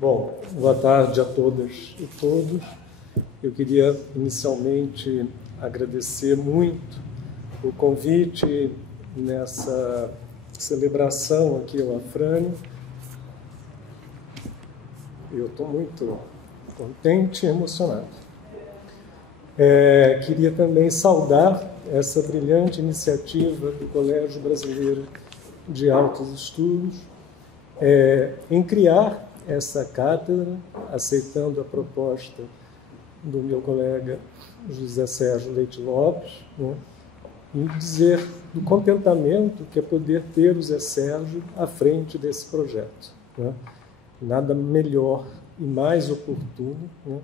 Bom, boa tarde a todas e todos. Eu queria inicialmente agradecer muito o convite nessa celebração aqui ao Afrânio. Eu estou muito contente e emocionado. Queria também saudar essa brilhante iniciativa do Colégio Brasileiro de Altos Estudos em criar essa cátedra, aceitando a proposta do meu colega José Sérgio Leite Lopes, né, e dizer do contentamento que é poder ter o Zé Sérgio à frente desse projeto. Né? Nada melhor e mais oportuno, né,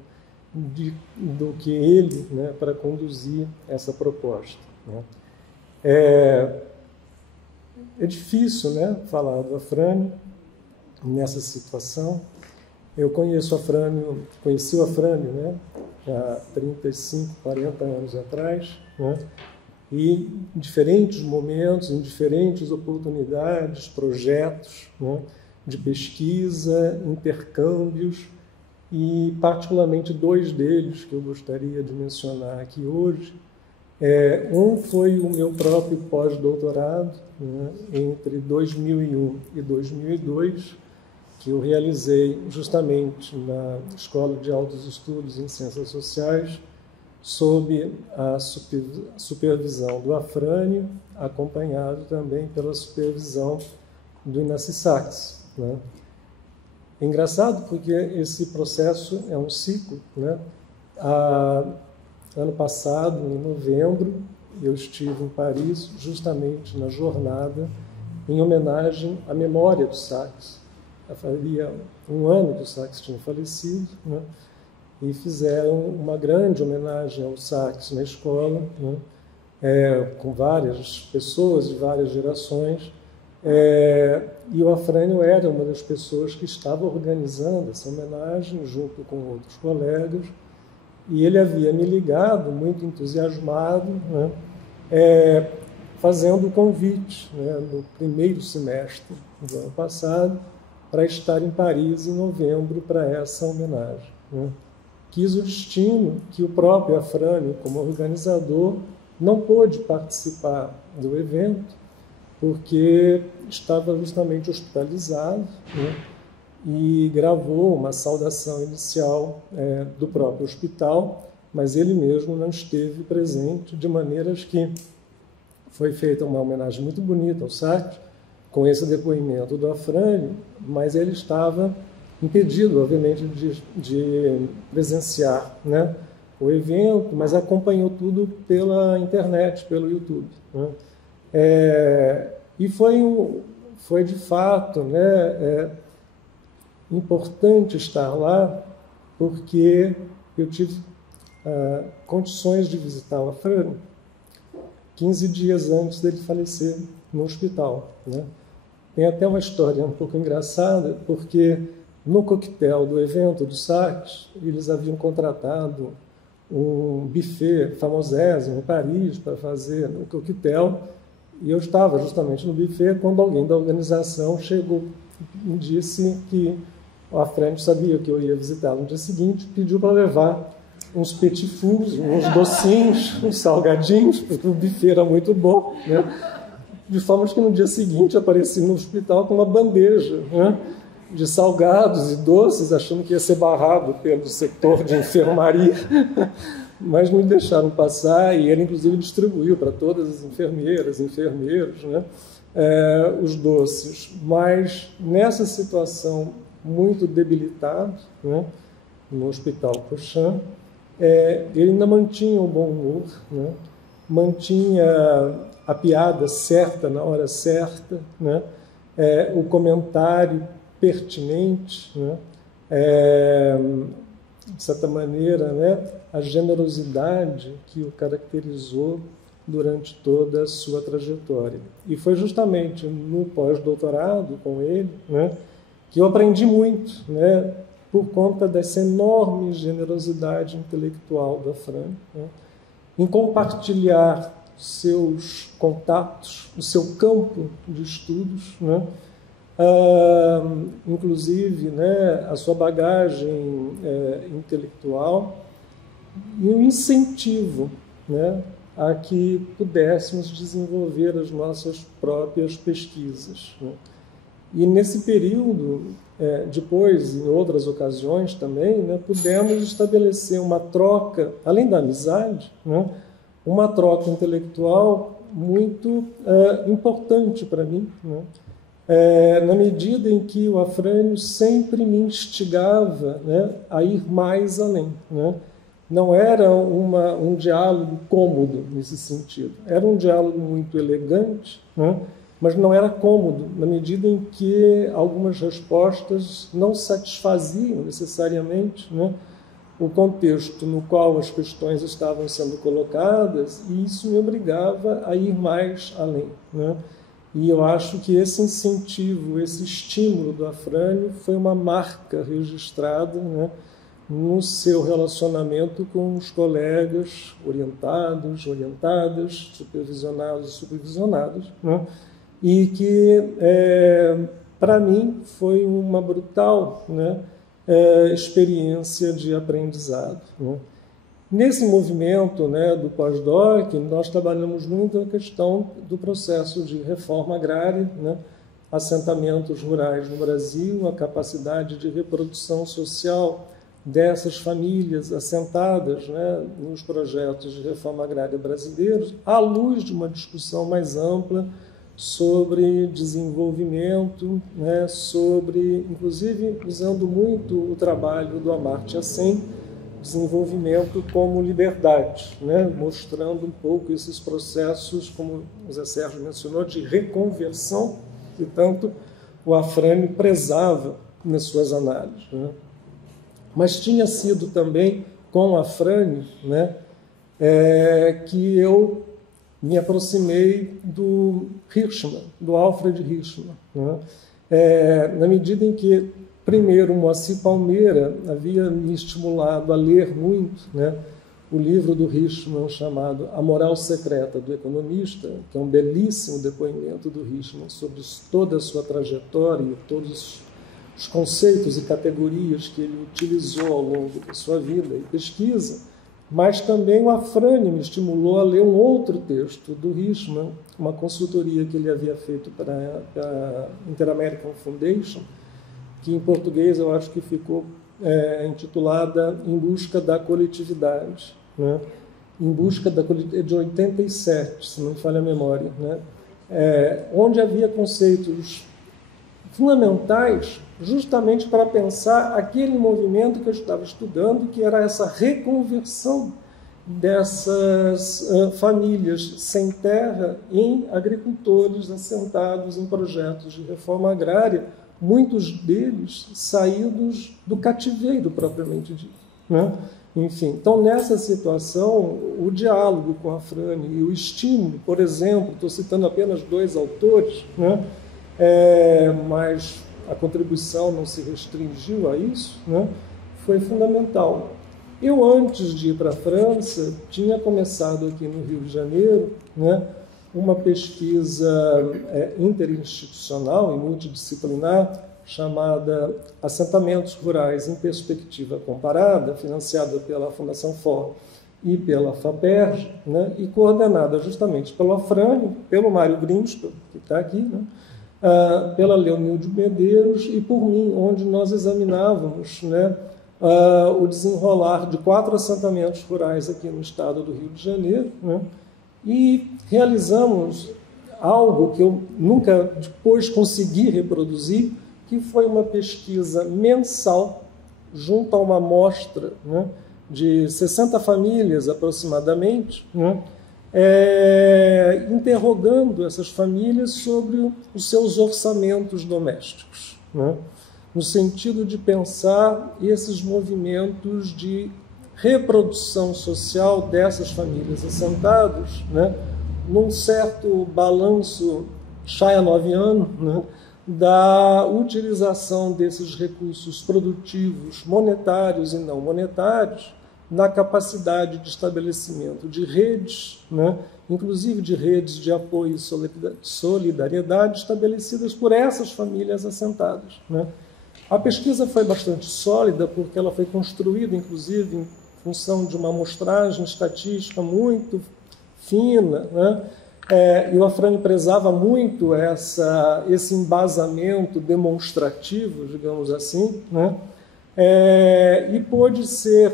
do que ele, né, para conduzir essa proposta. Né? É difícil, né, falar do Afrânio nessa situação. Eu conheci o Afrânio, né, há 35, 40 anos atrás, né, e em diferentes momentos, em diferentes oportunidades, projetos, né, de pesquisa, intercâmbios, e particularmente dois deles que eu gostaria de mencionar aqui hoje. Um foi o meu próprio pós-doutorado, né, entre 2001 e 2002, que eu realizei justamente na Escola de Altos Estudos em Ciências Sociais, sob a supervisão do Afrânio, acompanhado também pela supervisão do Inácio Sachs. Né? É engraçado porque esse processo é um ciclo. Né? Ano passado, em novembro, eu estive em Paris justamente na jornada em homenagem à memória do Sachs. Faria um ano que o Sachs tinha falecido, né? E fizeram uma grande homenagem ao Sachs na escola, né? Com várias pessoas de várias gerações, e o Afrânio era uma das pessoas que estava organizando essa homenagem junto com outros colegas, e ele havia me ligado, muito entusiasmado, né? Fazendo o convite, né, no primeiro semestre do ano passado, para estar em Paris em novembro para essa homenagem. Né? Quis o destino que o próprio Afrânio, como organizador, não pôde participar do evento, porque estava justamente hospitalizado, né? E gravou uma saudação inicial do próprio hospital, mas ele mesmo não esteve presente, de maneiras que foi feita uma homenagem muito bonita ao Sartre, com esse depoimento do Afrânio, mas ele estava impedido, obviamente, de presenciar, né, o evento, mas acompanhou tudo pela internet, pelo YouTube. Né? E foi de fato, né, importante estar lá, porque eu tive condições de visitar o Afrânio 15 dias antes dele falecer no hospital. Né? Tem até uma história um pouco engraçada, porque no coquetel do evento do Sachs, eles haviam contratado um buffet famosésimo em Paris para fazer o coquetel, e eu estava justamente no buffet quando alguém da organização chegou e disse que o Afrânio sabia que eu ia visitá-lo no dia seguinte, pediu para levar uns petit fours, uns docinhos, uns salgadinhos, porque o buffet era muito bom, né? De forma que no dia seguinte apareci no hospital com uma bandeja, né, de salgados e doces, achando que ia ser barrado pelo setor de enfermaria, mas me deixaram passar, e ele inclusive distribuiu para todas as enfermeiras, enfermeiros, né, os doces. Mas nessa situação muito debilitado, né, no Hospital Cochin, ele ainda mantinha o bom humor, né, mantinha a piada certa na hora certa, né? O comentário pertinente, né? De certa maneira, né? A generosidade que o caracterizou durante toda a sua trajetória. E foi justamente no pós-doutorado com ele, né, que eu aprendi muito, né, por conta dessa enorme generosidade intelectual da Afrânio, né, em compartilhar seus contatos, o seu campo de estudos, né, inclusive, né, a sua bagagem intelectual e um incentivo, né, a que pudéssemos desenvolver as nossas próprias pesquisas, né? E nesse período, depois, em outras ocasiões também, né, pudemos estabelecer uma troca, além da amizade, né, uma troca intelectual muito importante para mim, né? Na medida em que o Afrânio sempre me instigava, né, a ir mais além, né? Não era um diálogo cômodo nesse sentido, era um diálogo muito elegante, né? Mas não era cômodo, na medida em que algumas respostas não satisfaziam necessariamente, né, o contexto no qual as questões estavam sendo colocadas, e isso me obrigava a ir mais além, né? E eu acho que esse incentivo, esse estímulo do Afrânio foi uma marca registrada, né, no seu relacionamento com os colegas orientados, orientadas, supervisionados e supervisionados, né? E que, para mim, foi uma brutal, né, experiência de aprendizado, né? Nesse movimento, né, do pós-doc, nós trabalhamos muito a questão do processo de reforma agrária, né, assentamentos rurais no Brasil, a capacidade de reprodução social dessas famílias assentadas, né, nos projetos de reforma agrária brasileiros, à luz de uma discussão mais ampla sobre desenvolvimento, né, sobre, inclusive, usando muito o trabalho do Amartya Sen, desenvolvimento como liberdade, né, mostrando um pouco esses processos, como o Zé Sérgio mencionou, de reconversão, que tanto o Afrânio prezava nas suas análises, né? Mas tinha sido também com o Afrânio, né, que eu me aproximei do Hirschman, do Alfred Hirschman, né? Na medida em que, primeiro, o Moacir Palmeira havia me estimulado a ler muito, né, o livro do Hirschman chamado A Moral Secreta do Economista, que é um belíssimo depoimento do Hirschman sobre toda a sua trajetória e todos os conceitos e categorias que ele utilizou ao longo da sua vida e pesquisa. Mas também o Afrânio me estimulou a ler um outro texto do Hirschman, uma consultoria que ele havia feito para a Inter-American Foundation, que em português eu acho que ficou intitulada Em Busca da Coletividade, né? Em Busca da Coletividade, de 87, se não me falha a memória, né? Onde havia conceitos fundamentais justamente para pensar aquele movimento que eu estava estudando, que era essa reconversão dessas famílias sem terra em agricultores assentados em projetos de reforma agrária, muitos deles saídos do cativeiro propriamente dito, né? Enfim, então, nessa situação, o diálogo com a Afrânio e o estímulo, por exemplo, estou citando apenas 2 autores, né? Mas a contribuição não se restringiu a isso, né? Foi fundamental. Eu, antes de ir para a França, tinha começado aqui no Rio de Janeiro, né, uma pesquisa interinstitucional e multidisciplinar chamada Assentamentos Rurais em Perspectiva Comparada, financiada pela Fundação FOR e pela FAPERJ, né, e coordenada justamente pelo Afrânio, pelo Mário Grimstorff, que está aqui, né, pela Leonilde Medeiros e por mim, onde nós examinávamos, né, o desenrolar de 4 assentamentos rurais aqui no estado do Rio de Janeiro, né, e realizamos algo que eu nunca depois consegui reproduzir, que foi uma pesquisa mensal junto a uma amostra, né, de 60 famílias aproximadamente, né, interrogando essas famílias sobre os seus orçamentos domésticos, né, no sentido de pensar esses movimentos de reprodução social dessas famílias assentadas, né, num certo balanço chayanoviano, né, da utilização desses recursos produtivos monetários e não monetários na capacidade de estabelecimento de redes, né, inclusive de redes de apoio e solidariedade estabelecidas por essas famílias assentadas, né? A pesquisa foi bastante sólida porque ela foi construída, inclusive, em função de uma amostragem estatística muito fina, né? E o Afrânio prezava muito esse embasamento demonstrativo, digamos assim, né? E pôde ser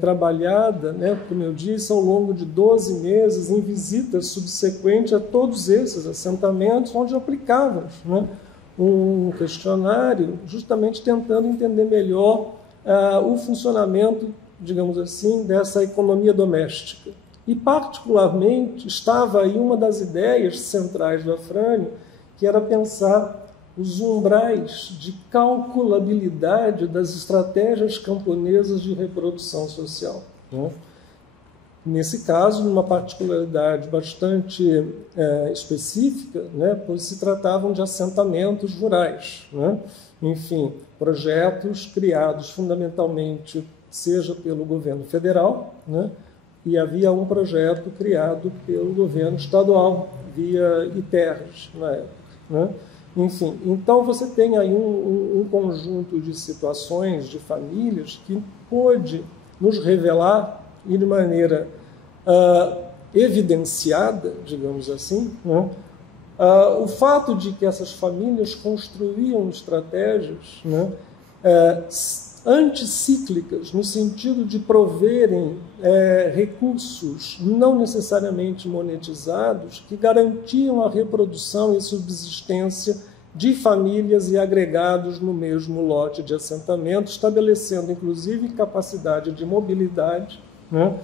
trabalhada, né, como eu disse, ao longo de 12 meses em visitas subsequentes a todos esses assentamentos, onde aplicávamos, né, um questionário justamente tentando entender melhor o funcionamento, digamos assim, dessa economia doméstica. E, particularmente, estava aí uma das ideias centrais do Afrânio, que era pensar os umbrais de calculabilidade das estratégias camponesas de reprodução social, né? Nesse caso, numa particularidade bastante específica, né, pois se tratavam de assentamentos rurais, né? Enfim, projetos criados fundamentalmente, seja pelo governo federal, né, e havia um projeto criado pelo governo estadual, via ITERRAS, na época, né? Enfim, então você tem aí um conjunto de situações, de famílias, que pôde nos revelar, e de maneira evidenciada, digamos assim, né, o fato de que essas famílias construíam estratégias, né, anticíclicas, no sentido de proverem recursos não necessariamente monetizados, que garantiam a reprodução e subsistência de famílias e agregados no mesmo lote de assentamento, estabelecendo, inclusive, capacidade de mobilidade, né,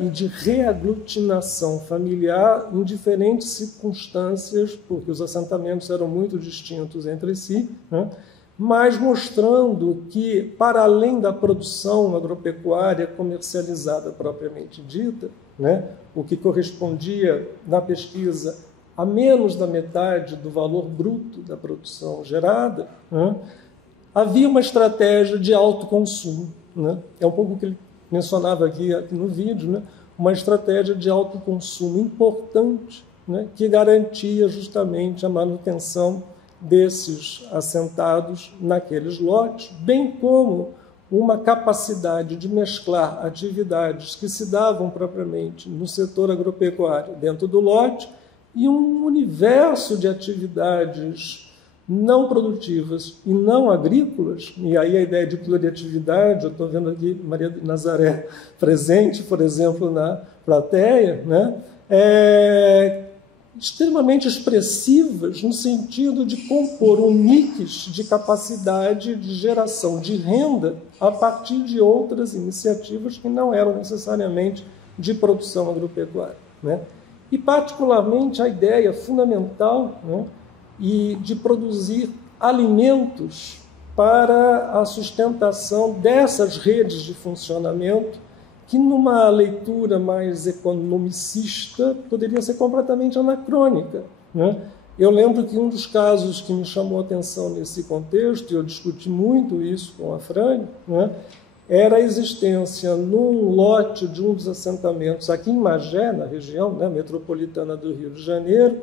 e de reaglutinação familiar em diferentes circunstâncias, porque os assentamentos eram muito distintos entre si, né, mas mostrando que, para além da produção agropecuária comercializada propriamente dita, né, o que correspondia, na pesquisa, a menos da metade do valor bruto da produção gerada, né, havia uma estratégia de autoconsumo, né? É um pouco o que ele mencionava aqui no vídeo, né? Uma estratégia de autoconsumo importante, né, que garantia justamente a manutenção desses assentados naqueles lotes, bem como uma capacidade de mesclar atividades que se davam propriamente no setor agropecuário dentro do lote e um universo de atividades não produtivas e não agrícolas, e aí a ideia de pluriatividade, eu estou vendo aqui Maria de Nazaré presente, por exemplo, na plateia, né? Extremamente expressivas no sentido de compor um mix de capacidade de geração de renda a partir de outras iniciativas que não eram necessariamente de produção agropecuária, né? E, particularmente, a ideia fundamental, né, e de produzir alimentos para a sustentação dessas redes de funcionamento, que numa leitura mais economicista poderia ser completamente anacrônica, né? Eu lembro que um dos casos que me chamou a atenção nesse contexto, e eu discuti muito isso com a Afrânio, né, era a existência num lote de um dos assentamentos aqui em Magé, na região, né, metropolitana do Rio de Janeiro,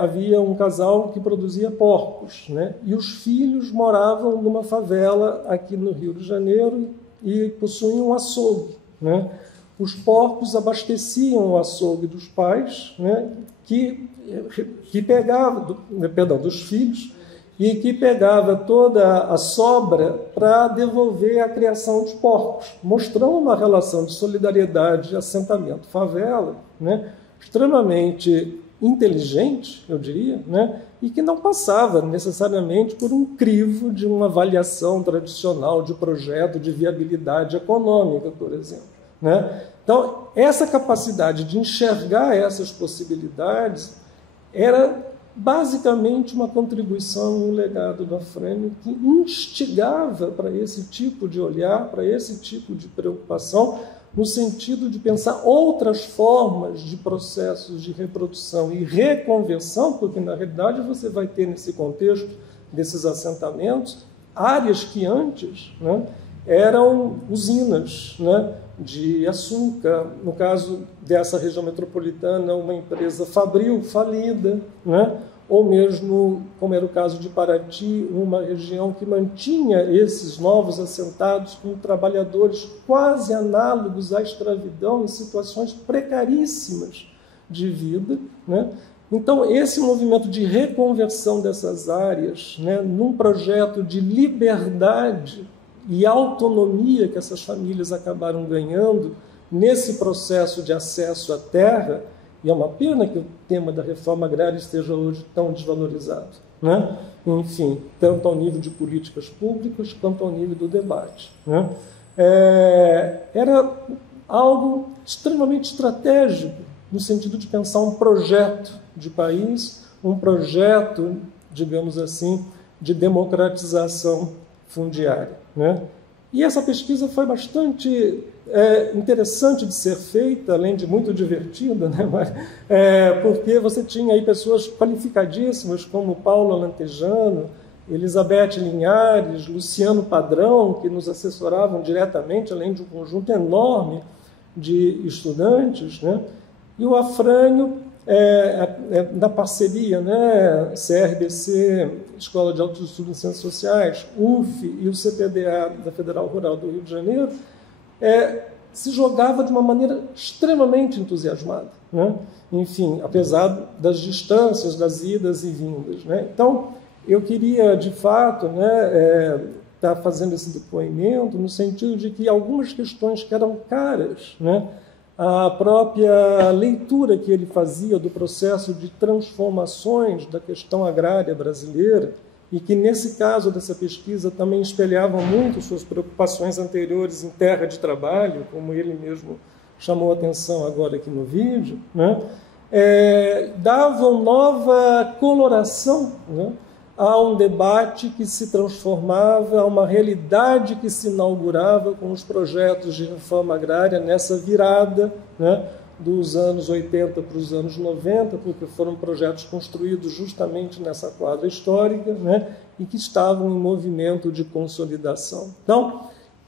havia um casal que produzia porcos, né, e os filhos moravam numa favela aqui no Rio de Janeiro e possuíam um açougue, né? Os porcos abasteciam o açougue dos pais, né, que pegava, dos filhos, e que pegava toda a sobra para devolver a criação dos porcos, mostrando uma relação de solidariedade, assentamento, favela, né, extremamente inteligente, eu diria, né, e que não passava necessariamente por um crivo de uma avaliação tradicional de projeto de viabilidade econômica, por exemplo, né? Então, essa capacidade de enxergar essas possibilidades era basicamente uma contribuição e um legado do Afrânio que instigava para esse tipo de olhar, para esse tipo de preocupação, no sentido de pensar outras formas de processos de reprodução e reconversão, porque, na realidade, você vai ter nesse contexto desses assentamentos áreas que antes, né, eram usinas, né, de açúcar, no caso dessa região metropolitana, uma empresa fabril falida, né? Ou mesmo, como era o caso de Paraty, uma região que mantinha esses novos assentados com trabalhadores quase análogos à escravidão, em situações precaríssimas de vida, né? Então, esse movimento de reconversão dessas áreas, né, num projeto de liberdade e autonomia que essas famílias acabaram ganhando nesse processo de acesso à terra, e é uma pena que o tema da reforma agrária esteja hoje tão desvalorizado, né? Enfim, tanto ao nível de políticas públicas quanto ao nível do debate, né? Era algo extremamente estratégico, no sentido de pensar um projeto de país, um projeto, digamos assim, de democratização fundiária, né? E essa pesquisa foi bastante interessante de ser feita, além de muito divertida, né? Porque você tinha aí pessoas qualificadíssimas como Paulo Alantejano, Elizabeth Linhares, Luciano Padrão, que nos assessoravam diretamente, além de um conjunto enorme de estudantes, né? E o Afrânio, na parceria, né, CRBC, Escola de Altos Estudos em Ciências Sociais, UF e o CPDA da Federal Rural do Rio de Janeiro, se jogava de uma maneira extremamente entusiasmada, né? Enfim, apesar das distâncias, das idas e vindas, né? Então, eu queria, de fato, né, estar fazendo esse depoimento no sentido de que algumas questões que eram caras, né, a própria leitura que ele fazia do processo de transformações da questão agrária brasileira, e que, nesse caso dessa pesquisa, também espelhavam muito suas preocupações anteriores em terra de trabalho, como ele mesmo chamou a atenção agora aqui no vídeo, né? Davam nova coloração, né, a um debate que se transformava, a uma realidade que se inaugurava com os projetos de reforma agrária nessa virada, né, dos anos 80 para os anos 90, porque foram projetos construídos justamente nessa quadra histórica, né, e que estavam em movimento de consolidação. Então,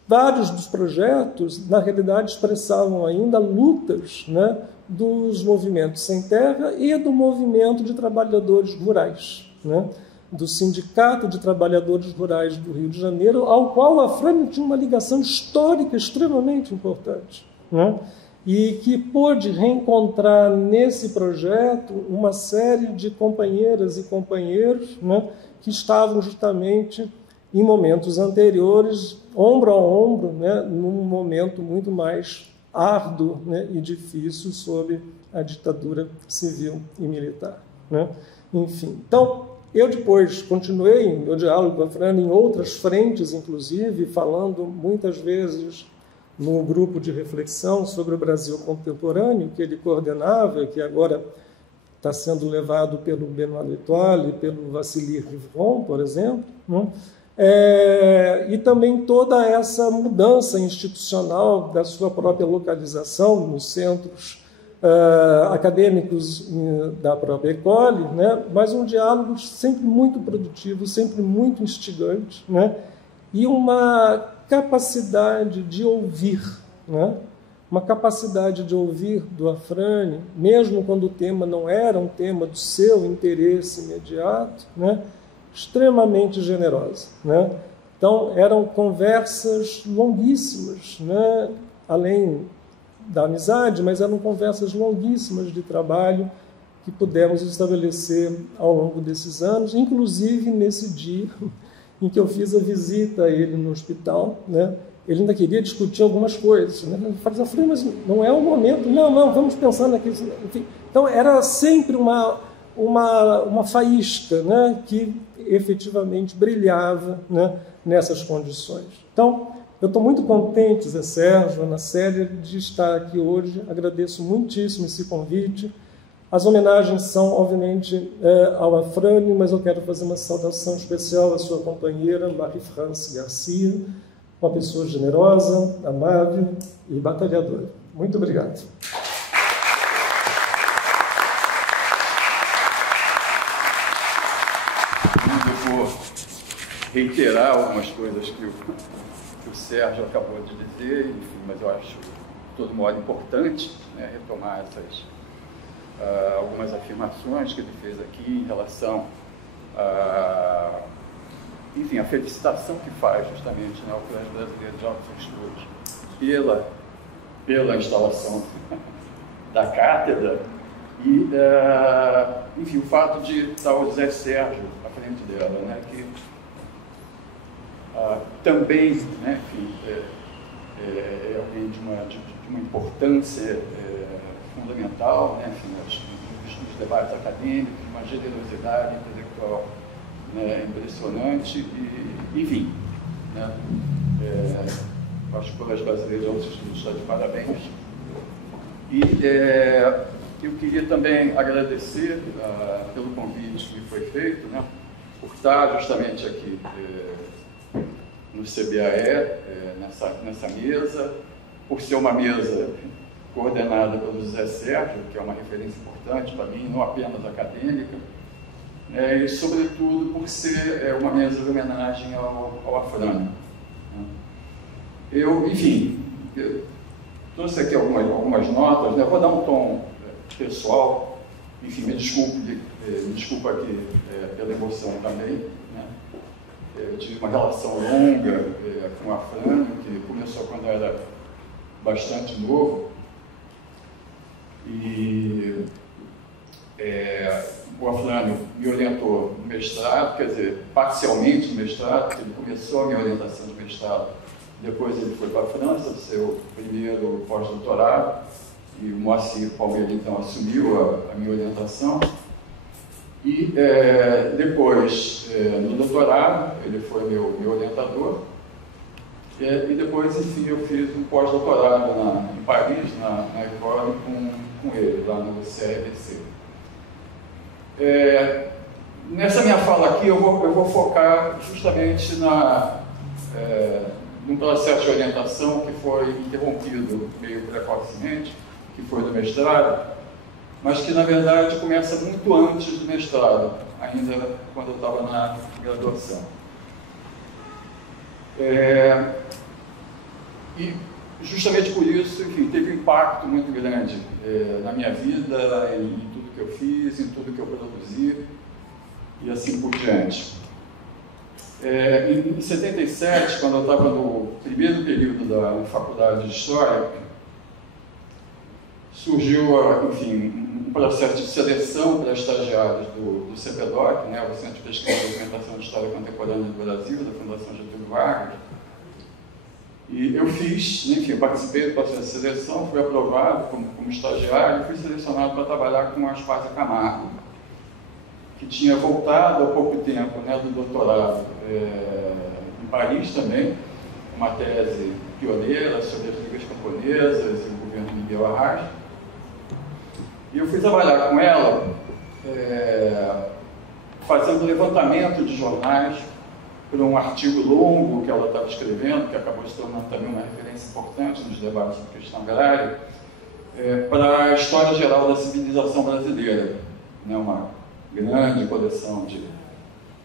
vários dos projetos, na realidade, expressavam ainda lutas, né, dos movimentos sem terra e do movimento de trabalhadores rurais, né, do Sindicato de Trabalhadores Rurais do Rio de Janeiro, ao qual a Afrânio tinha uma ligação histórica extremamente importante, né? E que pôde reencontrar nesse projeto uma série de companheiras e companheiros, né, que estavam justamente em momentos anteriores, ombro a ombro, né, num momento muito mais árduo, né, e difícil sob a ditadura civil e militar, né? Enfim, então, eu depois continuei meu diálogo com a Afrânio em outras frentes, inclusive, falando muitas vezes no grupo de reflexão sobre o Brasil contemporâneo, que ele coordenava, que agora está sendo levado pelo Benoît L'Étoile e pelo Vassili Rivron, por exemplo, né? E também toda essa mudança institucional da sua própria localização nos centros acadêmicos da própria École, né? Mas um diálogo sempre muito produtivo, sempre muito instigante, né? E uma capacidade de ouvir, né? Uma capacidade de ouvir do Afrânio, mesmo quando o tema não era um tema do seu interesse imediato, né? Extremamente generosa, né? Então, eram conversas longuíssimas, né? Além da amizade, mas eram conversas longuíssimas de trabalho que pudemos estabelecer ao longo desses anos, inclusive nesse dia em que eu fiz a visita a ele no hospital, né? Ele ainda queria discutir algumas coisas, né? Eu falei, mas não é o momento, não, vamos pensar naquilo. Enfim, então, era sempre uma faísca, né, que efetivamente brilhava, né, nessas condições. Então, eu estou muito contente, Zé Sérgio, Ana Célia, de estar aqui hoje. Agradeço muitíssimo esse convite. As homenagens são, obviamente, ao Afrânio, mas eu quero fazer uma saudação especial à sua companheira, Marie-France Garcia, uma pessoa generosa, amável e batalhadora. Muito obrigado. reiterar algumas coisas que o Sérgio acabou de dizer, enfim, mas eu acho, de todo modo, importante, né, retomar algumas afirmações que ele fez aqui em relação enfim, a felicitação que faz justamente, né, ao Colégio Brasileiro de Altos Estudos pela instalação da cátedra e, enfim, o fato de estar o José Sérgio à frente dela, né, que também, né, enfim, é alguém de uma importância fundamental, né, enfim, nos debates acadêmicos, uma generosidade intelectual, né, impressionante e, enfim, né, acho que o Colégio Brasileiro de Altos Estudos está de parabéns. E eu queria também agradecer pelo convite que me foi feito, né, por estar justamente aqui no CBAE, nessa mesa, por ser uma mesa coordenada pelo José Sérgio, que é uma referência importante para mim, não apenas acadêmica, e, sobretudo, por ser uma mesa de homenagem ao Afrânio. Enfim, eu trouxe aqui algumas notas, né? Vou dar um tom pessoal, enfim, me desculpa aqui pela emoção também, né? Eu tive uma relação longa com o Afrânio, que começou quando eu era bastante novo, e o Afrânio me orientou no mestrado, quer dizer, parcialmente no mestrado, porque ele começou a minha orientação de mestrado, depois ele foi para a França, seu primeiro pós-doutorado, e o Moacir Palmeira, então, assumiu a minha orientação. E depois, no doutorado, ele foi meu orientador, e depois, enfim, eu fiz um pós-doutorado em Paris, na École, com ele, lá no CRBC. Nessa minha fala aqui, eu vou focar justamente num processo de orientação que foi interrompido meio precocemente, que foi do mestrado, mas que, na verdade, começa muito antes do mestrado, ainda quando eu estava na graduação. E, justamente por isso, enfim, teve um impacto muito grande na minha vida, em tudo que eu fiz, em tudo que eu produzi, e assim por diante. Em 77, quando eu estava no primeiro período da faculdade de História, surgiu, enfim, um processo de seleção para estagiários do CPDOC, né, o Centro de Pesquisa e Documentação de História Contemporânea do Brasil, da Fundação Getúlio Vargas. E eu fiz, enfim, participei do processo de seleção, fui aprovado como estagiário e fui selecionado para trabalhar com a Aspásia Camargo, que tinha voltado há pouco tempo, né, do doutorado em Paris também, uma tese pioneira sobre as ligas camponesas e o governo Miguel Arras. E eu fui trabalhar com ela fazendo levantamento de jornais por um artigo longo que ela estava escrevendo, que acabou se tornando também uma referência importante nos debates sobre questão agrária, para a história geral da civilização brasileira, né, uma grande coleção de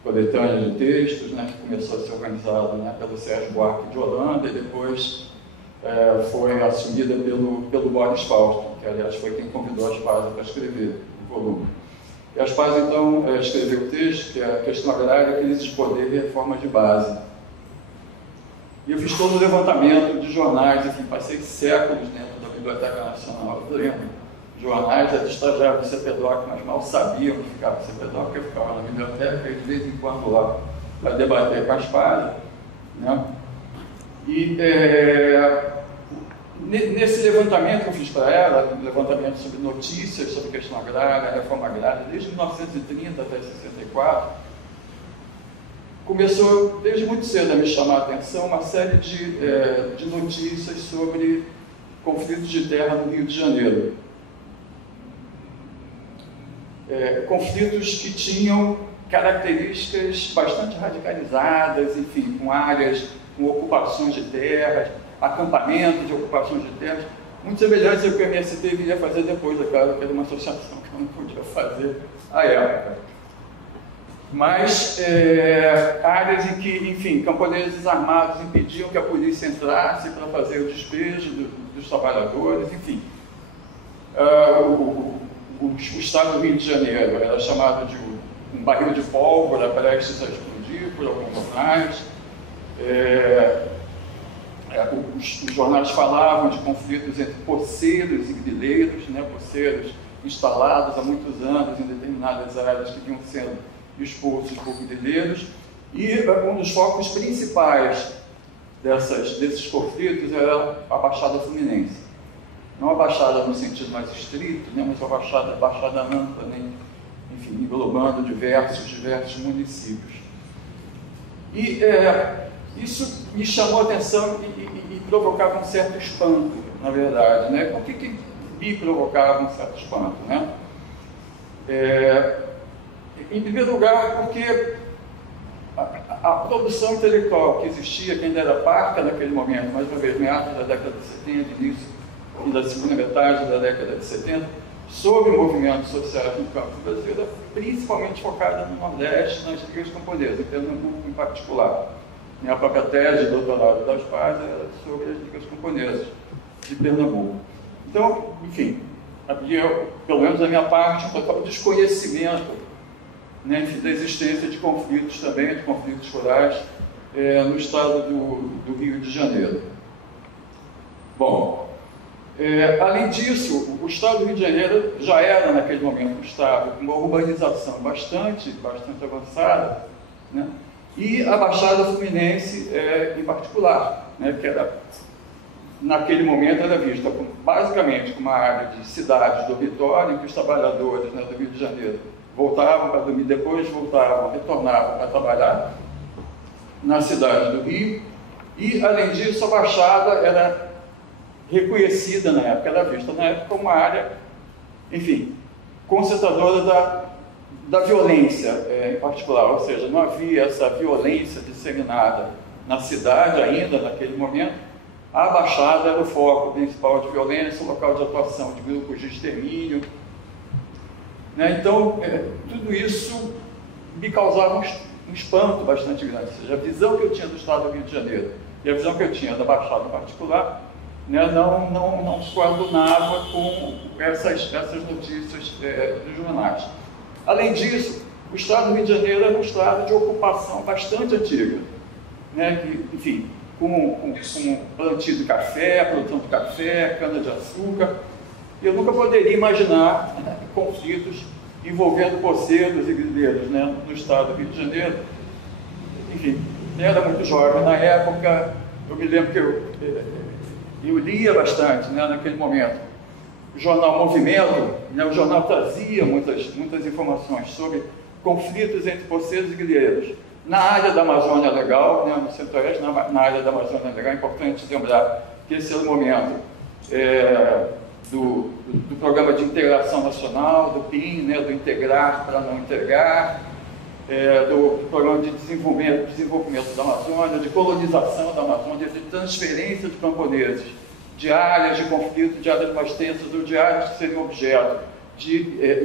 coletâneas de textos, né, que começou a ser organizada, né, pelo Sérgio Buarque de Holanda e depois foi assumida pelo Boris Fausto, que, aliás, foi quem convidou a Aspásia para escrever o volume. E a Aspásia, então, escreveu o texto, que é a questão agrária, crise de poder e reformas de base. E eu fiz todo o levantamento de jornais, enfim, passei séculos dentro da Biblioteca Nacional. Eu lembro, jornais eram estagiários do CPDOC, mas mal sabiam que ficava no CPDOC, porque eu ficava na biblioteca e de vez em quando lá para debater com a Aspásia, né? E nesse levantamento que eu fiz para ela, levantamento sobre notícias sobre questão agrária, reforma agrária, desde 1930 até 64, começou desde muito cedo a me chamar a atenção uma série de notícias sobre conflitos de terra no Rio de Janeiro. Conflitos que tinham características bastante radicalizadas, enfim, com áreas, com ocupações de terras, acampamento de ocupações de terras, muito semelhantes ao que o MST viria fazer depois, é claro, que era uma associação que eu não podia fazer à época. mas áreas em que, enfim, camponeses armados impediam que a polícia entrasse para fazer o despejo dos trabalhadores, enfim. O estado do Rio de Janeiro era chamado de um barril de pólvora prestes a explodir por alguns jornais. Os jornais falavam de conflitos entre poceiros e grileiros, né, poceiros instalados há muitos anos em determinadas áreas que vinham sendo expulsos por grileiros. E um dos focos principais desses conflitos era a Baixada Fluminense. Não a Baixada no sentido mais estrito, né, mas a Baixada ampla, né, enfim, englobando diversos municípios. E isso me chamou a atenção e provocava um certo espanto, na verdade, né? Por que me provocava um certo espanto, né? Em primeiro lugar, porque a produção intelectual que existia, que ainda era parca naquele momento, mais uma vez, meados da década de 70, início e da segunda metade da década de 70, sobre movimentos sociais no campo brasileiro, principalmente focada no Nordeste, nas ligas camponesas, em Pernambuco em particular. Minha própria tese de doutorado das pais era sobre as ligas camponesas de Pernambuco. Então, enfim, havia, pelo menos da minha parte, um total desconhecimento, né, enfim, da existência de conflitos também, de conflitos rurais, no estado do Rio de Janeiro. Bom, além disso, o estado do Rio de Janeiro já era, naquele momento, um estado com uma urbanização bastante avançada, né? E a Baixada Fluminense em particular, né, que era, naquele momento era vista basicamente como uma área de cidade dormitório, em que os trabalhadores, né, do Rio de Janeiro voltavam para dormir, depois retornavam para trabalhar na cidade do Rio. E, além disso, a Baixada era reconhecida na época, era vista na época como uma área, enfim, concentradora da violência em particular, ou seja, não havia essa violência disseminada na cidade ainda, naquele momento. A Baixada era o foco principal de violência, o local de atuação de grupos de extermínio, né? Então, tudo isso me causava um espanto bastante grande, ou seja, a visão que eu tinha do estado do Rio de Janeiro e a visão que eu tinha da Baixada em particular, né, não coadunava com essas notícias dos jornais. Além disso, o estado do Rio de Janeiro era um estado de ocupação bastante antiga, né, que, enfim, com plantio de café, produção de café, cana-de-açúcar. Eu nunca poderia imaginar conflitos envolvendo poceiros e grileiros, né, no estado do Rio de Janeiro. Enfim, eu era muito jovem na época, eu me lembro que eu lia bastante, né, naquele momento. O jornal Movimento, né, o jornal trazia muitas informações sobre conflitos entre poceiros e grileiros. Na área da Amazônia Legal, né, no Centro-Oeste, na área da Amazônia Legal, é importante lembrar que esse era o momento do Programa de Integração Nacional, do PIN, né, do Integrar para Não Integrar, do Programa de Desenvolvimento da Amazônia, de colonização da Amazônia, de transferência de camponeses de áreas de conflito, de áreas mais tensas ou de áreas que seriam objeto de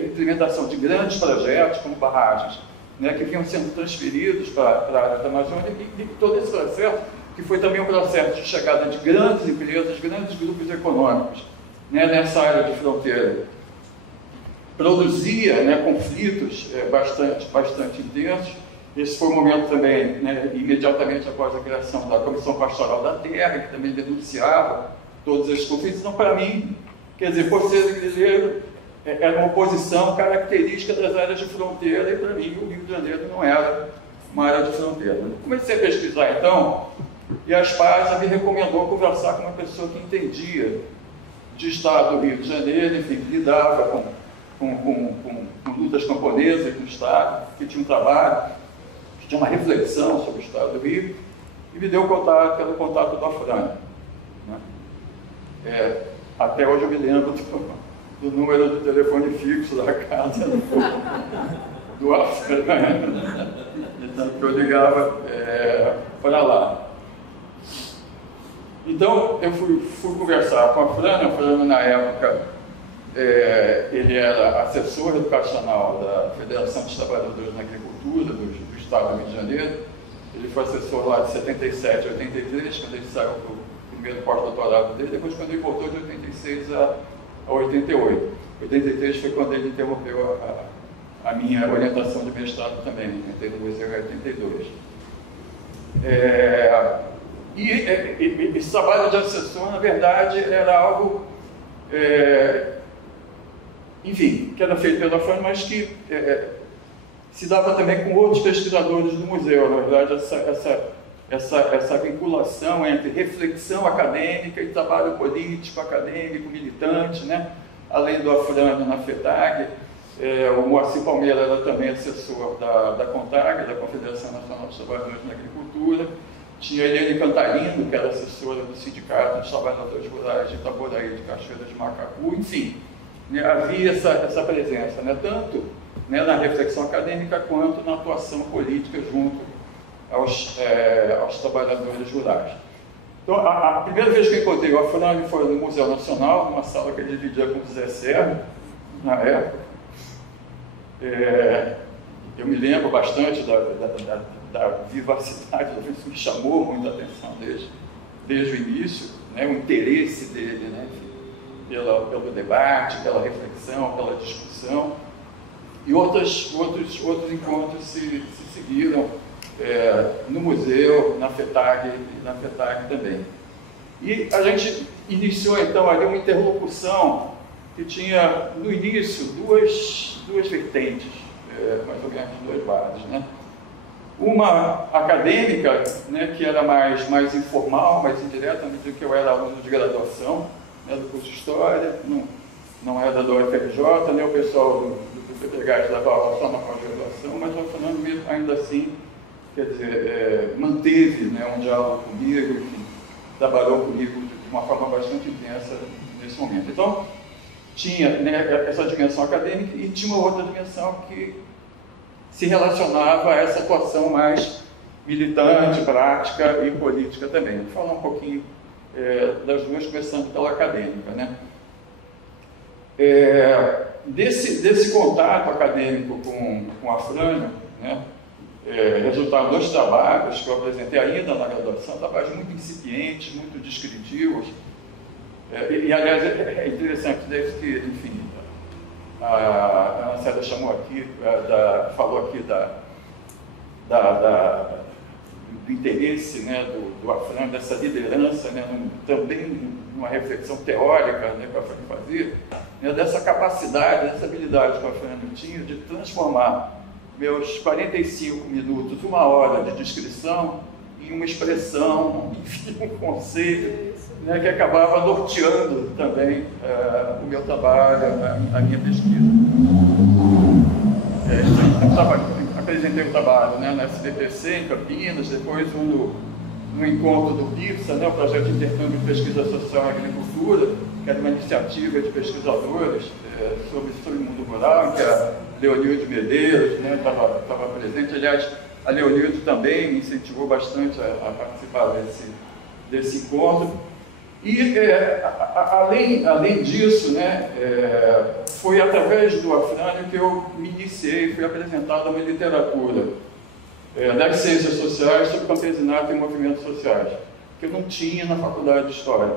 implementação de grandes projetos, como barragens, né, que vinham sendo transferidos para a área da Amazônia, e todo esse processo, que foi também um processo de chegada de grandes empresas, grandes grupos econômicos, né, nessa área de fronteira, produzia, né, conflitos bastante intensos. Esse foi o momento também, né, imediatamente após a criação da Comissão Pastoral da Terra, que também denunciava todos esses conflitos. Então, para mim, quer dizer, poceiro e grileiro era uma oposição característica das áreas de fronteira, e para mim o Rio de Janeiro não era uma área de fronteira. Comecei a pesquisar, então, e a Aspasa me recomendou conversar com uma pessoa que entendia de estado do Rio de Janeiro, enfim, que lidava com lutas camponesas no estado, que tinha um trabalho, que tinha uma reflexão sobre o estado do Rio, e me deu pelo contato do Afrânio, né? Até hoje eu me lembro do número de telefone fixo da casa do Afrânio, então eu ligava para lá. Então eu fui conversar com a Afrânio na época ele era assessor educacional da Federação dos Trabalhadores na Agricultura do Estado do Rio de Janeiro. Ele foi assessor lá de 77 a 83, quando ele saiu para o primeiro pós-doutorado dele, depois quando ele voltou de 86 a 88. 83 foi quando ele interrompeu a minha orientação de mestrado também, entrei no museu em 82. E esse trabalho de assessor, na verdade, era algo, enfim, que era feito pela FRANE, mas que se dava também com outros pesquisadores do museu. Na verdade, essa vinculação entre reflexão acadêmica e trabalho político, acadêmico, militante, né? Além do AFRANE na FETAG, o Moacir Palmeira era também assessor da CONTAG, da Confederação Nacional dos Trabalhadores na Agricultura. Tinha a Eliane Cantarino, que era assessora do Sindicato dos Trabalhadores Rurais de Itaboraí, de Cachoeira de Macacu. Enfim, né, havia essa presença, né, tanto, né, na reflexão acadêmica quanto na atuação política junto aos trabalhadores rurais. Então, a primeira vez que eu encontrei o AFRANE foi no Museu Nacional, numa sala que ele dividia com o Zé Serra, na época. Eu me lembro bastante da vivacidade, isso me chamou muita atenção desde o início, né, o interesse dele, né, pelo debate, pela reflexão, pela discussão. E outros encontros se seguiram no museu, na FETAG também. E a gente iniciou então ali uma interlocução que tinha no início duas vertentes, mais ou menos duas bases, né? Uma acadêmica, né, que era mais informal, mais indireta, no que eu era aluno de graduação, né, do curso de História, não era do UFRJ, nem o pessoal do PPGás dava aula só na pós-graduação, mas o Fernando ainda assim, quer dizer, manteve, né, um diálogo comigo, enfim, trabalhou comigo de uma forma bastante intensa nesse momento. Então, tinha, né, essa dimensão acadêmica e tinha uma outra dimensão que se relacionava a essa atuação mais militante, prática e política também. Vou falar um pouquinho das duas, começando pela acadêmica, né? Desse contato acadêmico com a FRANE, né, resultado dos trabalhos que eu apresentei ainda na graduação, trabalhos muito incipientes, muito descritivos, e aliás é interessante, desde que, enfim, a Ana Célia chamou aqui, falou aqui do interesse, né, do AFRANE, dessa liderança, né, também numa reflexão teórica, né, que a FRANE fazia, né, dessa capacidade, dessa habilidade que a FRANE tinha de transformar meus 45 minutos, uma hora de descrição, em uma expressão, enfim, um conceito, né, que acabava norteando também o meu trabalho, a minha pesquisa. Apresentei o trabalho, né, na SBPC, em Campinas, depois no encontro do PIPSA, né, o Projeto de Intercâmbio de Pesquisa Social em Agricultura, que era uma iniciativa de pesquisadores sobre o mundo rural, em que a Leonilde Medeiros, né, estava presente. Aliás, a Leonilde também me incentivou bastante a participar desse encontro. E, além disso, né, foi através do AFRANE que eu me iniciei, fui apresentado a uma literatura das ciências sociais sobre campesinato e movimentos sociais, que eu não tinha na faculdade de História.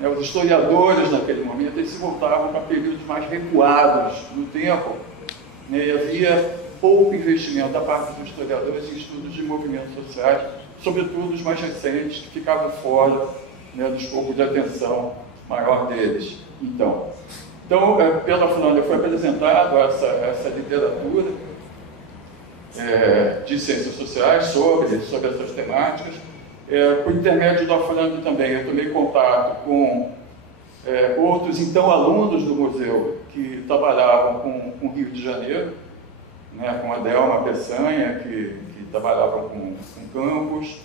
Os historiadores, naquele momento, eles se voltavam para períodos mais recuados no tempo, né, e havia pouco investimento da parte dos historiadores em estudos de movimentos sociais, sobretudo os mais recentes, que ficavam fora, né, do escopo de atenção maior deles. Então pela FRANE foi apresentado essa literatura de ciências sociais sobre essas temáticas. Por intermédio da FRANE também, eu tomei contato com outros, então, alunos do museu que trabalhavam com o Rio de Janeiro, né, com a Delma Peçanha, que trabalhava com campos,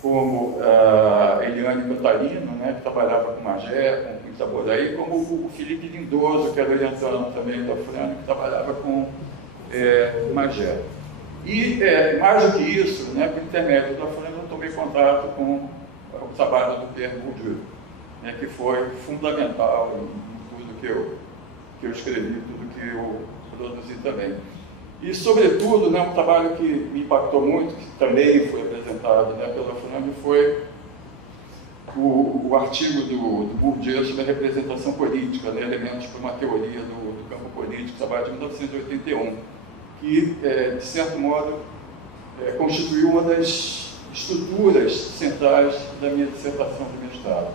como a Eliane Cantarino, né, que trabalhava com Magé, com Itaboraí, como o Felipe Lindoso, que era orientando também da FRANE, que trabalhava com Magé. E, mais do que isso, né, por intermédio da FRANE, eu tomei contato com o trabalho do Pierre Bourdieu, né, que foi fundamental em tudo eu escrevi, tudo que eu produzi também. E, sobretudo, né, um trabalho que me impactou muito, que também foi apresentado, né, pela FRAMB, foi o artigo do Bourdieu sobre a representação política, né, elementos para uma teoria do campo político, trabalho de 1981, que, de certo modo, constituiu uma das estruturas centrais da minha dissertação de mestrado.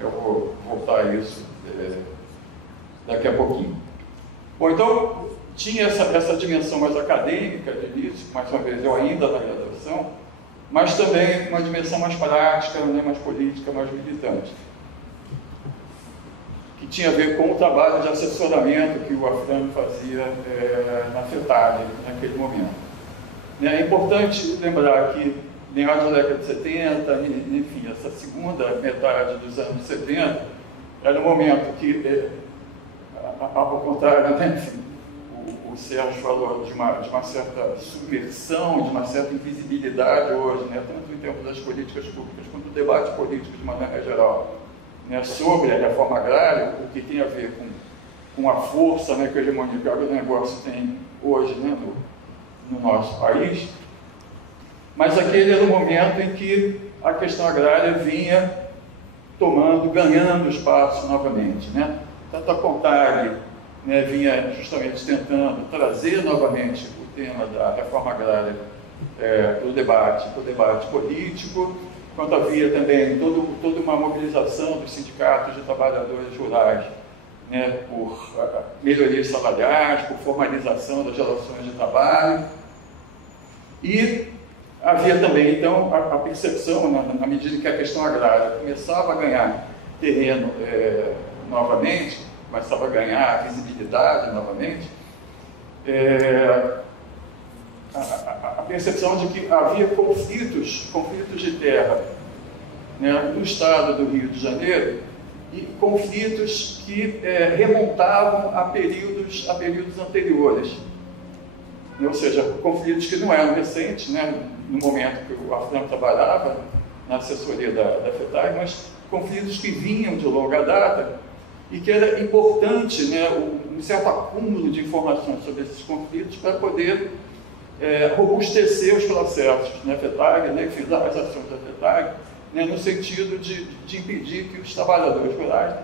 Eu vou voltar a isso daqui a pouquinho. Bom, então, tinha essa dimensão mais acadêmica de início, mais uma vez, eu ainda na graduação, mas também uma dimensão mais prática, né, mais política, mais militante, que tinha a ver com o trabalho de assessoramento que o AFRAMB fazia na FETAG, naquele momento. É importante lembrar que, meados da década de 70, enfim, essa segunda metade dos anos 70, era um momento que, ao contrário, né, enfim, o Sérgio falou de uma certa subversão, de uma certa invisibilidade hoje, né, tanto em termos das políticas públicas quanto do debate político de maneira geral, né, sobre a reforma agrária, o que tem a ver com a força, né, que a hegemonia do agronegócio tem hoje, né, no nosso país. Mas aquele era o momento em que a questão agrária vinha ganhando espaço novamente, né? Tanto a CONTAG, né, vinha justamente tentando trazer novamente o tema da reforma agrária para o debate político, quanto havia também toda uma mobilização dos sindicatos de trabalhadores rurais, né, por melhorias salariais, por formalização das relações de trabalho. E havia também, então, a percepção, na medida que a questão agrária começava a ganhar terreno novamente, começava a ganhar visibilidade novamente, a percepção de que havia conflitos de terra, né, no estado do Rio de Janeiro, e conflitos que remontavam a períodos anteriores. Ou seja, conflitos que não eram recentes, né, no momento que o AFRAMB trabalhava na assessoria da FETAG, mas conflitos que vinham de longa data e que era importante, né, um certo acúmulo de informações sobre esses conflitos para poder robustecer os processos na FETAG, né, enfim, as ações da FETAG, né, no sentido de impedir que os trabalhadores rurais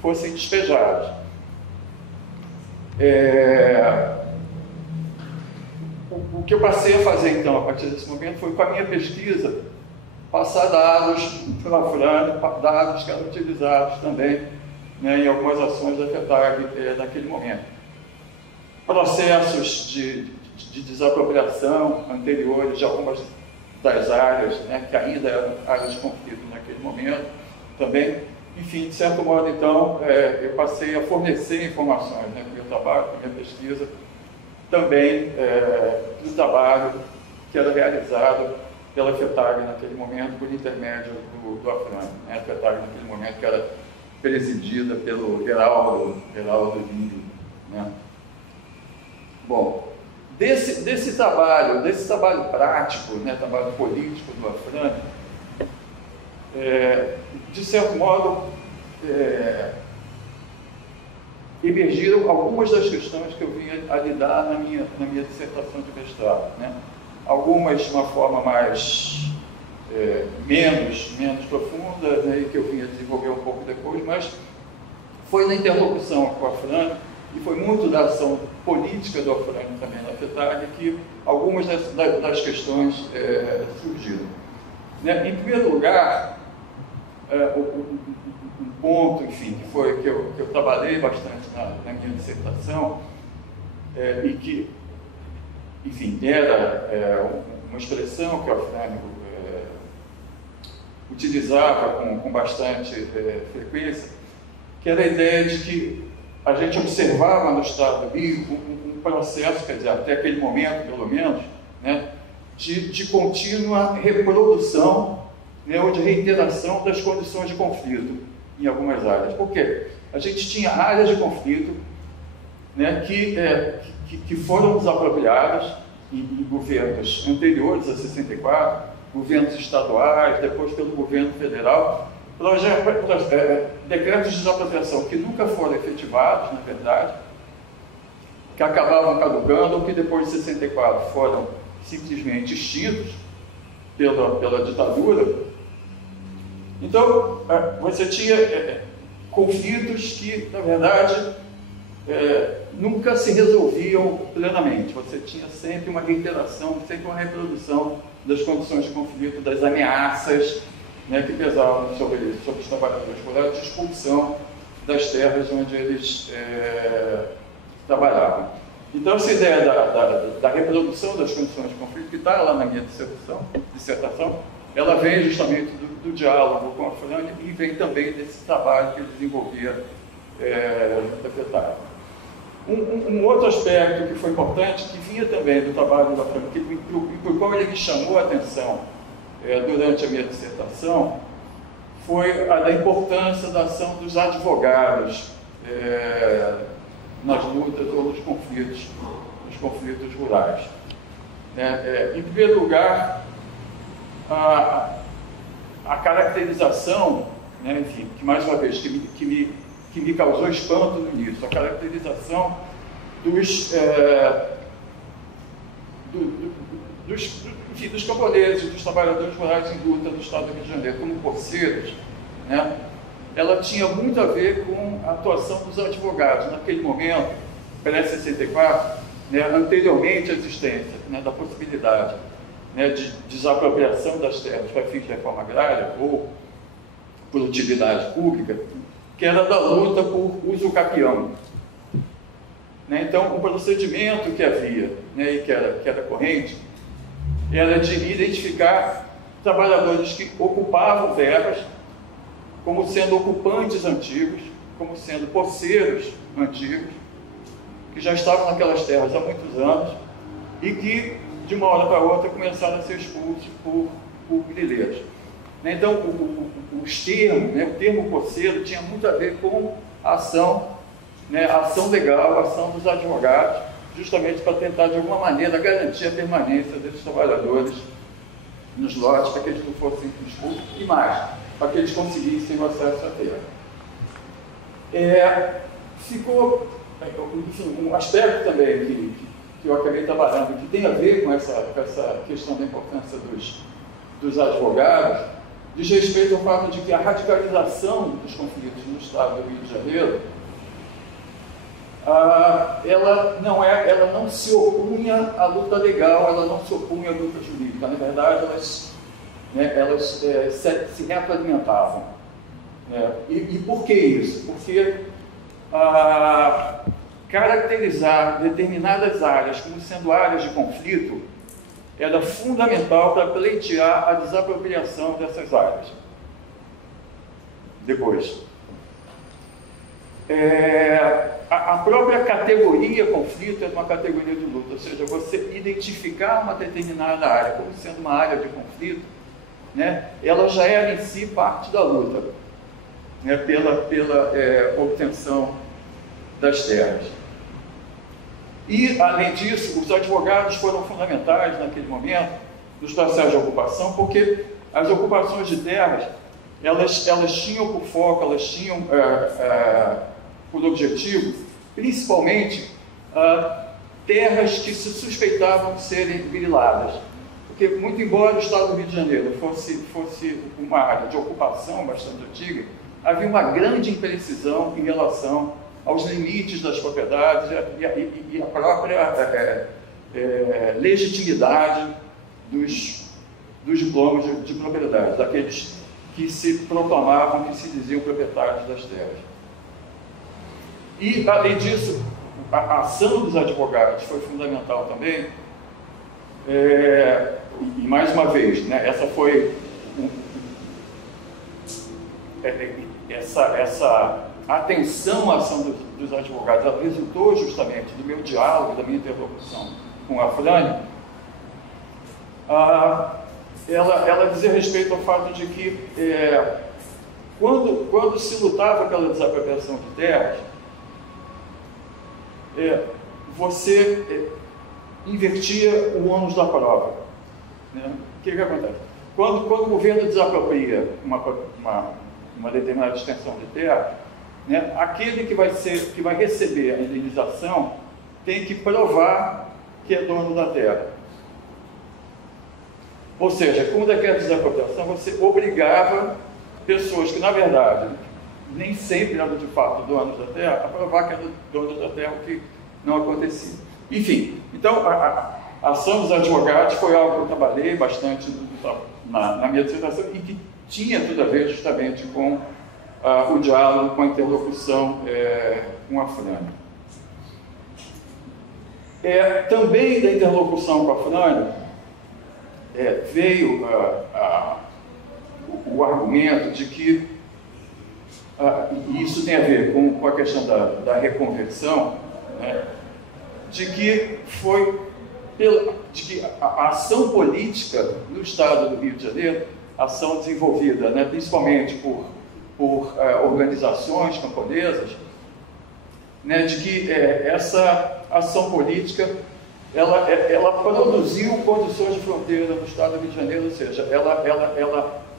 fossem despejados. O que eu passei a fazer, então, a partir desse momento, foi, com a minha pesquisa, passar dados para a FRAMB, dados que eram utilizados também, né, em algumas ações da FETAG naquele momento. Processos de desapropriação anteriores de algumas das áreas, né, que ainda eram áreas de conflito naquele momento, também. Enfim, de certo modo, então, eu passei a fornecer informações, né, com o meu trabalho, com a minha pesquisa, também do trabalho que era realizado pela FETAG naquele momento, por intermédio do AFRAMB, né? A FETAG naquele momento que era presidida pelo Geraldo Lírio, né? Bom, desse trabalho prático, né, trabalho político do AFRAMB, de certo modo, emergiram algumas das questões que eu vinha a lidar na minha dissertação de mestrado, né? Algumas de uma forma mais menos profunda, né, e que eu vinha desenvolver um pouco depois, mas foi na interlocução com a AFRAMB e foi muito da ação política do AFRAMB também na FETAG que algumas das questões surgiram, né? Em primeiro lugar, um ponto, enfim, que eu trabalhei bastante na minha dissertação e que, enfim, era uma expressão que o AFRAMB utilizava com bastante frequência, que era a ideia de que a gente observava no Estado do Rio um processo, quer dizer, até aquele momento, pelo menos, né, de contínua reprodução, né, ou de reiteração das condições de conflito em algumas áreas. Por quê? A gente tinha áreas de conflito, né, que foram desapropriadas em governos anteriores a 64, governos estaduais, depois pelo governo federal, decretos de desapropriação que nunca foram efetivados, na verdade, que acabavam caducando ou que depois de 64 foram simplesmente extintos pela ditadura. Então, você tinha conflitos que, na verdade, nunca se resolviam plenamente. Você tinha sempre uma reiteração, sempre uma reprodução das condições de conflito, das ameaças, né, que pesavam sobre os trabalhadores rurais, de expulsão das terras onde eles trabalhavam. Então, essa ideia da reprodução das condições de conflito, que está lá na minha dissertação, ela vem justamente do diálogo com a Frane e vem também desse trabalho que ele desenvolvia no secretário. Um outro aspecto que foi importante, que vinha também do trabalho da Frane, por qual ele me chamou a atenção durante a minha dissertação, foi a da importância da ação dos advogados nas lutas ou nos conflitos rurais. Em primeiro lugar, a caracterização, né, enfim, que mais uma vez, que me causou espanto no início, a caracterização dos camponeses, dos trabalhadores rurais em luta do Estado do Rio de Janeiro, como poceiros, né, ela tinha muito a ver com a atuação dos advogados. Naquele momento, pré-64, né, anteriormente à existência, né, da possibilidade, né, de desapropriação das terras para fins de reforma agrária ou por utilidade pública, que era da luta por uso capião. Né, então, o procedimento que havia, né, e que era corrente, era de identificar trabalhadores que ocupavam terras como sendo ocupantes antigos, como sendo poceiros antigos, que já estavam naquelas terras há muitos anos e que, de uma hora para outra, começaram a ser expulsos por grileiros. Então, os termos, né, o termo poceiro tinha muito a ver com a ação, né, a ação legal, a ação dos advogados, justamente para tentar, de alguma maneira, garantir a permanência desses trabalhadores nos lotes, para que eles não fossem expulsos, e mais, para que eles conseguissem o acesso à terra. Ficou, enfim, um aspecto também que eu acabei trabalhando, que tem a ver com essa questão da importância dos advogados, diz respeito ao fato de que a radicalização dos conflitos no Estado do Rio de Janeiro, ela não se opunha à luta legal, ela não se opunha à luta jurídica. Na verdade, elas se retroalimentavam. E por que isso? Porque caracterizar determinadas áreas como sendo áreas de conflito era fundamental para pleitear a desapropriação dessas áreas. Depois, a própria categoria conflito é uma categoria de luta, ou seja, você identificar uma determinada área como sendo uma área de conflito, né, ela já era em si parte da luta, né, pela obtenção das terras. E, além disso, os advogados foram fundamentais naquele momento nos processos de ocupação, porque as ocupações de terras, elas tinham por foco, elas tinham por objetivo, principalmente, terras que se suspeitavam de serem griladas. Porque, muito embora o Estado do Rio de Janeiro fosse uma área de ocupação bastante antiga, havia uma grande imprecisão em relação aos limites das propriedades e a própria legitimidade dos diplomas de propriedade, daqueles que se proclamavam, que se diziam proprietários das terras. E, além disso, a ação dos advogados foi fundamental também. E, mais uma vez, né, essa foi essa atenção à ação dos advogados, ela resultou justamente do meu diálogo, da minha interlocução com a Frane. Ela dizia respeito ao fato de que quando se lutava pela desapropriação de terras, você invertia o ônus da prova. Né? O que acontece? Quando o governo desapropria uma determinada extensão de terra, né, aquele que vai receber a indenização tem que provar que é dono da terra. Ou seja, com o decreto de desapropriação, você obrigava pessoas que, na verdade, nem sempre eram de fato donos da terra, a provar que eram donos da terra, o que não acontecia. Enfim, então a ação dos advogados foi algo que eu trabalhei bastante na minha dissertação e que tinha tudo a ver justamente com o diálogo, com a interlocução com a Frânio. Também da interlocução com a Frânio veio o argumento de que, e isso tem a ver com a questão da reconversão, né, de que a ação política no Estado do Rio de Janeiro, ação desenvolvida, né, principalmente por organizações camponesas, né, de que essa ação política ela produziu condições de fronteira no Estado do Rio de Janeiro, ou seja,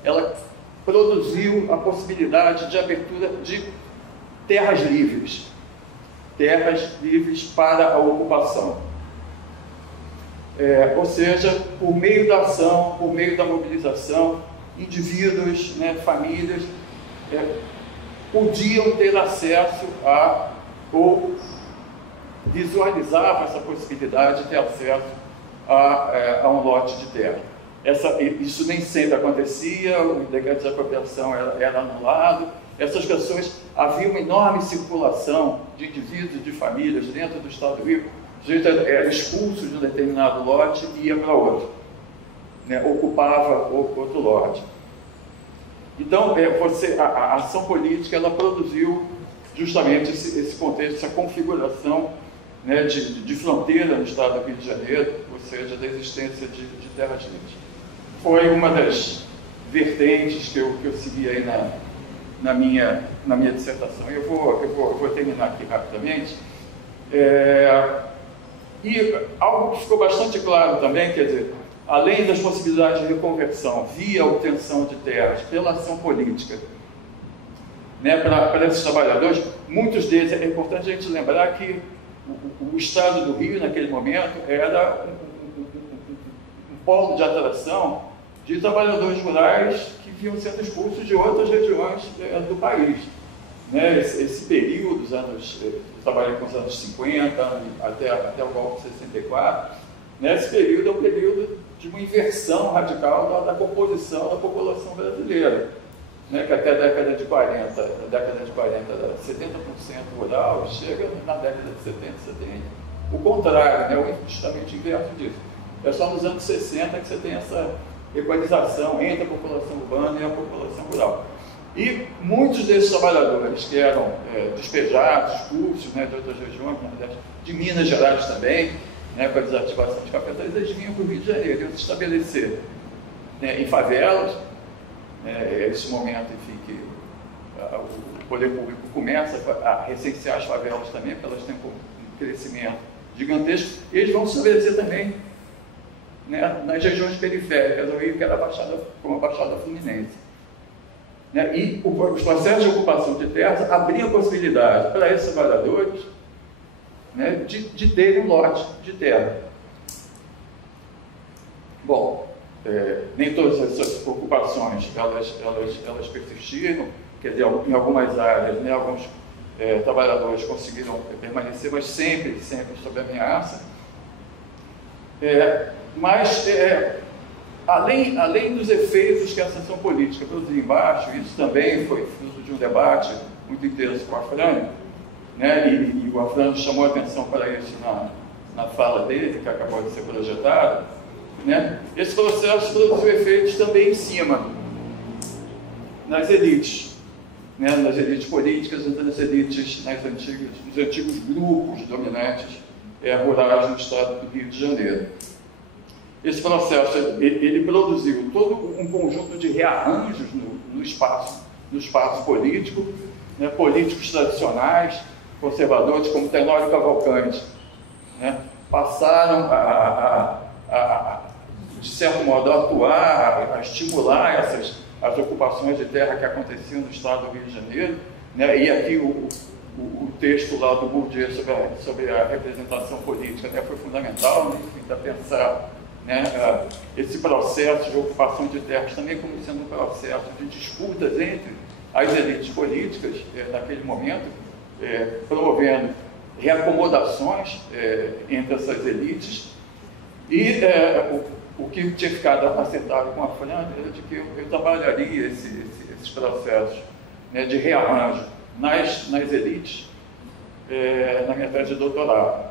ela produziu a possibilidade de abertura de terras livres para a ocupação. Ou seja, por meio da ação, por meio da mobilização, indivíduos, né, famílias, podiam ter acesso ou visualizavam essa possibilidade de ter acesso a um lote de terra. Isso nem sempre acontecia, o decreto de desapropriação era anulado. Essas pessoas, havia uma enorme circulação de indivíduos, de famílias dentro do Estado do Rio. O sujeito era expulso de um determinado lote e ia para outro, né, ocupava outro lote. Então, a ação política ela produziu justamente esse contexto, essa configuração, né, de fronteira no Estado do Rio de Janeiro, ou seja, da existência de terras livres. Foi uma das vertentes que eu segui aí na minha dissertação. Eu vou terminar aqui rapidamente. E algo que ficou bastante claro também, quer dizer, além das possibilidades de reconversão via obtenção de terras pela ação política, né, para esses trabalhadores, muitos deles, é importante a gente lembrar que o Estado do Rio, naquele momento, era um polo de atração de trabalhadores rurais que vinham sendo expulsos de outras regiões do país. Né, esse período, eu trabalhei com os anos 50, até o golpe de 64, né, esse período é um período de uma inversão radical da composição da população brasileira. Né, que até a década de 40 era 70% rural, chega na década de 70, 70. O contrário, né, justamente o inverso disso. É só nos anos 60 que você tem essa equalização entre a população urbana e a população rural. E muitos desses trabalhadores que eram despejados, expulsos, né, de outras regiões, de Minas Gerais também, né, com a desativação de capitais, eles vinham para o Rio de Janeiro, iam se estabelecer, né, em favelas. Esse momento, enfim, que o poder público começa a recensear as favelas também, porque elas têm um crescimento gigantesco, e eles vão se estabelecer também, né, nas regiões periféricas do Rio, que era como a Baixada Fluminense. Né, e os processos de ocupação de terras abriam a possibilidade para esses trabalhadores, né, de terem um lote de terra. Bom, nem todas essas ocupações elas persistiram, quer dizer, em algumas áreas, né, alguns trabalhadores conseguiram permanecer, mas sempre sob ameaça. Além dos efeitos que essa ação política produziu embaixo, isso também foi fruto de um debate muito intenso com o Afrânio, né, e o Afrânio chamou a atenção para isso na fala dele, que acabou de ser projetado. Né? Esse processo produziu efeitos também em cima, nas elites, né? Nas elites políticas, nas elites, nos antigos grupos dominantes rurais no Estado do Rio de Janeiro. Esse processo ele produziu todo um conjunto de rearranjos no espaço político, né? Políticos tradicionais, conservadores, como Tenório Cavalcanti, né? Passaram de certo modo, a atuar, a estimular as ocupações de terra que aconteciam no estado do Rio de Janeiro, né? E aqui o texto lá do Bourdieu sobre a representação política, né, foi fundamental, né, para pensar, né, esse processo de ocupação de terras também como sendo um processo de disputas entre as elites políticas naquele momento, promovendo reacomodações entre essas elites, e o que tinha ficado acertado com a Fran era de que eu trabalharia esses processos, né, de rearranjo nas elites na minha tese de doutorado.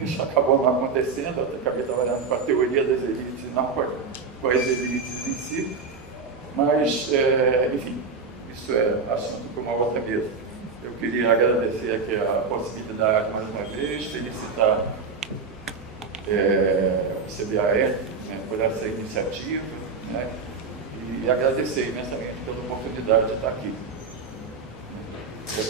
Isso acabou não acontecendo, eu acabei trabalhando com a teoria das elites e não com as elites em si, mas, enfim, isso é assunto para uma outra mesa. Eu queria agradecer aqui a possibilidade mais uma vez, felicitar o CBAE, né, por essa iniciativa, né, e agradecer imensamente pela oportunidade de estar aqui. Eu